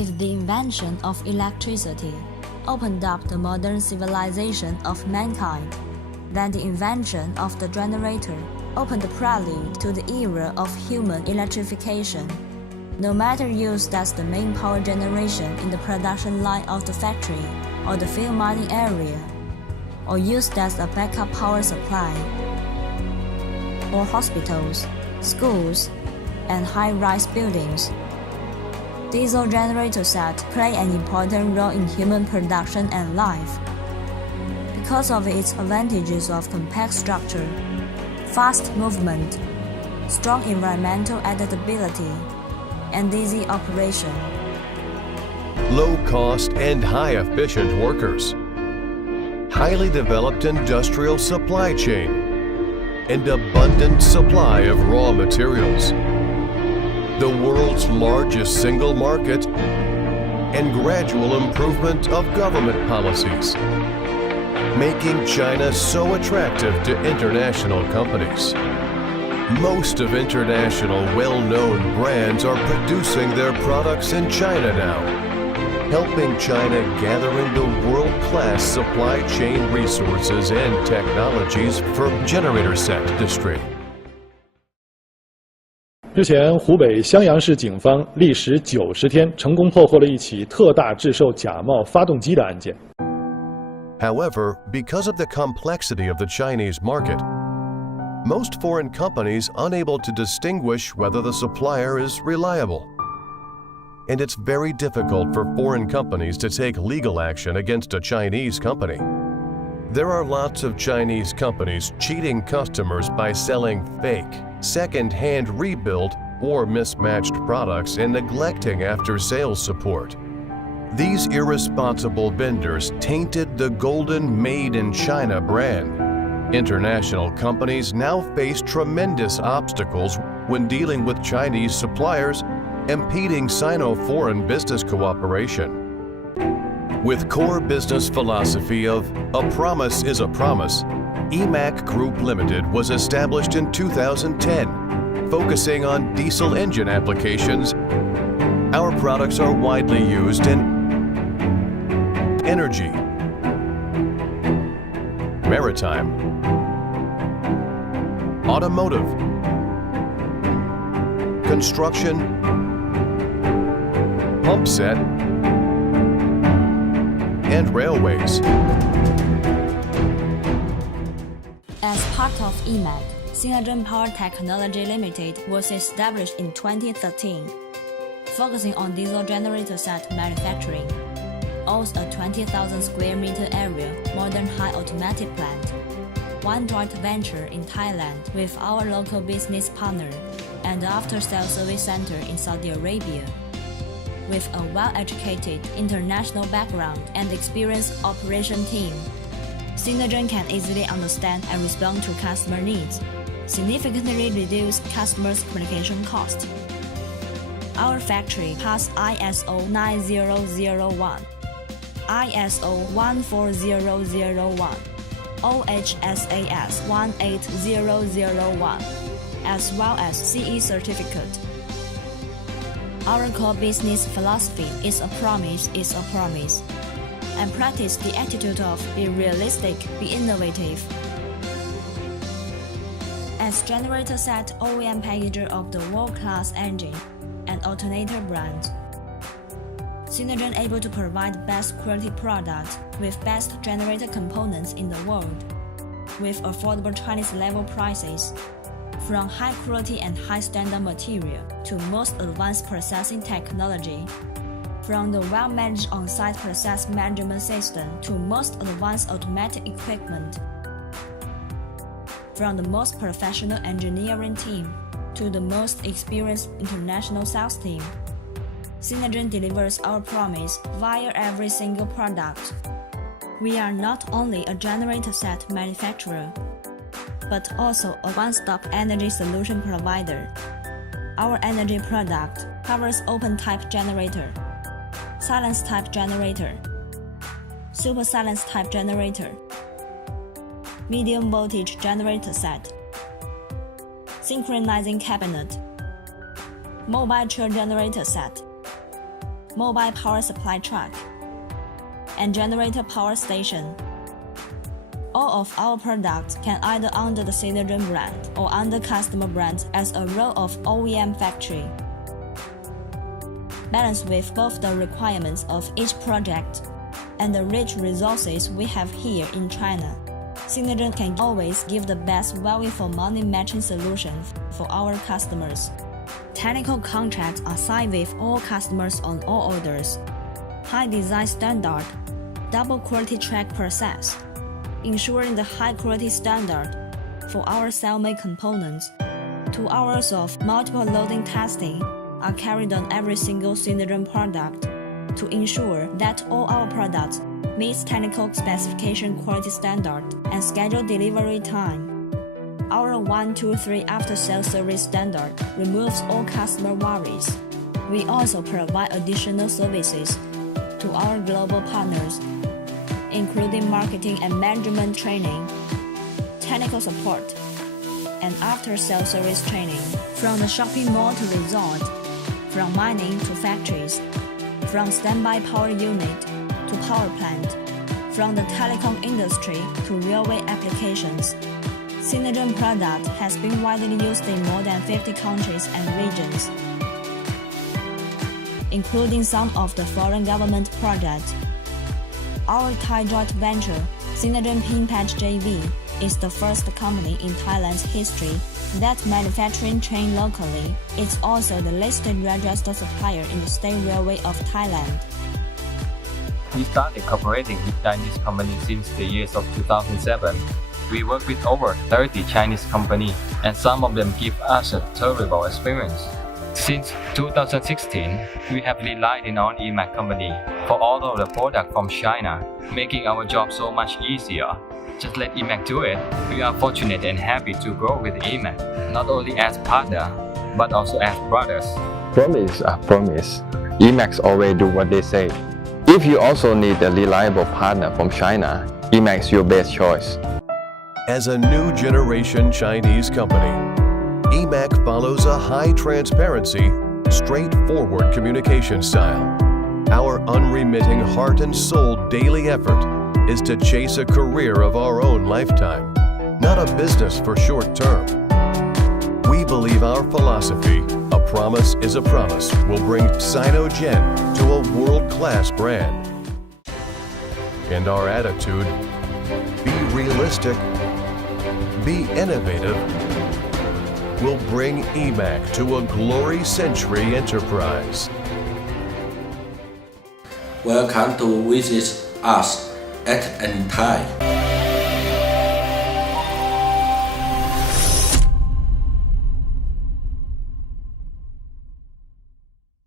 If the invention of electricity opened up the modern civilization of mankind, then the invention of the generator opened the prelude to the era of human electrification. No matter used as the main power generation in the production line of the factory or the field mining area, or used as a backup power supply for hospitals, schools, and high-rise buildings, diesel generator set play an important role in human production and life. Because of its advantages of compact structure, fast movement, strong environmental adaptability, and easy operation. Low cost and high efficient workers, highly developed industrial supply chain, and abundant supply of raw materials. The world's largest single market, and gradual improvement of government policies, making China so attractive to international companies. Most of international well-known brands are producing their products in China now, helping China gather into world-class supply chain resources and technologies for generator set industry. 日前，湖北襄阳市警方历时90天，成功破获了一起特大制售假冒发动机的案件。 However, because of the complexity of the Chinese market, most foreign companies unable to distinguish whether the supplier is reliable. And it's very difficult for foreign companies to take legal action against a Chinese company. There are lots of Chinese companies cheating customers by selling fake, second-hand rebuilt or mismatched products and neglecting after-sales support. These irresponsible vendors tainted the golden Made in China brand. International companies now face tremendous obstacles when dealing with Chinese suppliers, impeding Sino-foreign business cooperation. With core business philosophy of "a promise is a promise," EMAC Group Limited was established in 2010, focusing on diesel engine applications. Our products are widely used in energy, maritime, automotive, construction, pump set, and railways. As part of EMAC, SinoGen Power Technology Limited was established in 2013, focusing on diesel generator set manufacturing, owns a 20,000 square meter area modern high automatic plant, one joint venture in Thailand with our local business partner, and after-sales service center in Saudi Arabia. With a well-educated international background and experienced operation team, SinoGen can easily understand and respond to customer needs, significantly reduce customers' communication cost. Our factory passed ISO 9001, ISO 14001, OHSAS 18001, as well as CE certificate. Our core business philosophy is a promise is a promise, and practice the attitude of be realistic, be innovative. As generator set OEM packager of the world-class engine and alternator brand, SinoGen able to provide best quality products with best generator components in the world, with affordable Chinese level prices. From high quality and high standard material to most advanced processing technology, from the well-managed on-site process management system to most advanced automatic equipment, from the most professional engineering team to the most experienced international sales team, SinoGen delivers our promise via every single product. We are not only a generator set manufacturer, but also a one-stop energy solution provider. Our energy product covers open-type generator, silence-type generator, super silence-type generator, medium voltage generator set, synchronizing cabinet, mobile chair generator set, mobile power supply truck, and generator power station. All of our products can either under the SinoGen brand or under customer brand as a row of OEM factory. Balanced with both the requirements of each project and the rich resources we have here in China, SinoGen can always give the best value for money matching solution for our customers. Technical contracts are signed with all customers on all orders. High design standard, double quality track process, ensuring the high quality standard for our cell-made components. 2 hours of multiple loading testing are carried on every single SinoGen product to ensure that all our products meets technical specification quality standard and scheduled delivery time. Our 1, 2, 3 after-sales service standard removes all customer worries. We also provide additional services to our global partners, including marketing and management training, technical support, and after-sales service training. From the shopping mall to resort, from mining to factories, from standby power unit to power plant, from the telecom industry to railway applications. SinoGen product has been widely used in more than 50 countries and regions, including some of the foreign government projects. Our Thai joint venture, SinoGen Pinpatch JV, is the first company in Thailand's history that manufacturing train locally. It's also the listed registered supplier in the State Railway of Thailand. We started cooperating with Chinese companies since the years of 2007. We work with over 30 Chinese companies, and some of them give us a terrible experience. Since 2016, we have relied on EMAC company for all of the products from China, making our job so much easier. Just let EMAC do it. We are fortunate and happy to grow with EMAC, not only as partner, but also as brothers. Promise are promise. EMACs always do what they say. If you also need a reliable partner from China, EMAC's your best choice. As a new generation Chinese company, EMAC follows a high transparency, straightforward communication style. Our unremitting heart and soul daily effort is to chase a career of our own lifetime, not a business for short term. We believe our philosophy, a promise is a promise, will bring SinoGen to a world-class brand. And our attitude, be realistic, be innovative, will bring EMAC to a glory century enterprise. Welcome to visit us at any time.